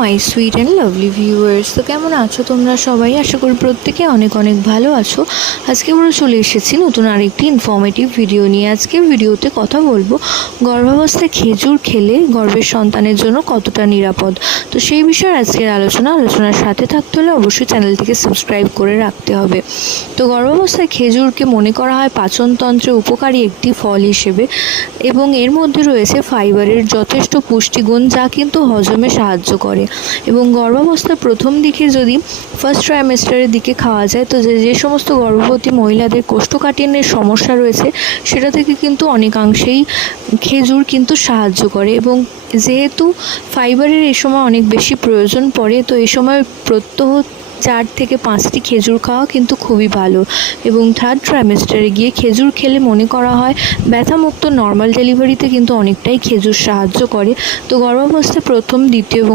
My sweet and lovely viewers. তো কেমন আছো তোমরা সবাই? আশা করি প্রত্যেকে অনেক অনেক ভালো আছো। আজকে আমরা চলে এসেছি নতুন আরেকটি ইনফরমেটিভ ভিডিও নিয়ে। আজকে ভিডিওতে কথা বলবো গর্ভাবস্থায় খেজুর খেলে গর্ভের সন্তানের জন্য কতটা নিরাপদ। তো সেই বিষয়ে আজকের আলোচনার সাথে থাকতে হলে অবশ্যই চ্যানেলটিকে সাবস্ক্রাইব করে রাখতে হবে। তো গর্ভাবস্থায় খেজুরকে মনে করা হয় পাচনতন্ত্রে উপকারী একটি ফল হিসেবে, এবং এর মধ্যে রয়েছে ফাইবারের যথেষ্ট পুষ্টিগুণ, যা কিন্তু হজমে সাহায্য করে। এবং গর্ভাবস্থার প্রথম দিকে যদি ফার্স্ট ট্রাইমেস্টারের দিকে খাওয়া যায়, তো যে সমস্ত গর্ভবতী মহিলাদের কোষ্ঠকাঠিন্যের সমস্যা রয়েছে সেটা থেকে কিন্তু অনেকাংশেই খেজুর কিন্তু সাহায্য করে। এবং যেহেতু ফাইবারের এই সময় অনেক বেশি প্রয়োজন পড়ে, তো এই সময় প্রত্যহ 4 থেকে 5টি খেজুর খাওয়া কিন্তু খুবই ভালো। এবং থার্ড ট্রাইমেস্টারে গিয়ে খেজুর খেলে মনে করা হয় ব্যথামুক্ত নর্মাল ডেলিভারিতে কিন্তু অনেকটাই খেজুর সাহায্য করে। তো গর্ভাবস্থায় প্রথম, দ্বিতীয় এবং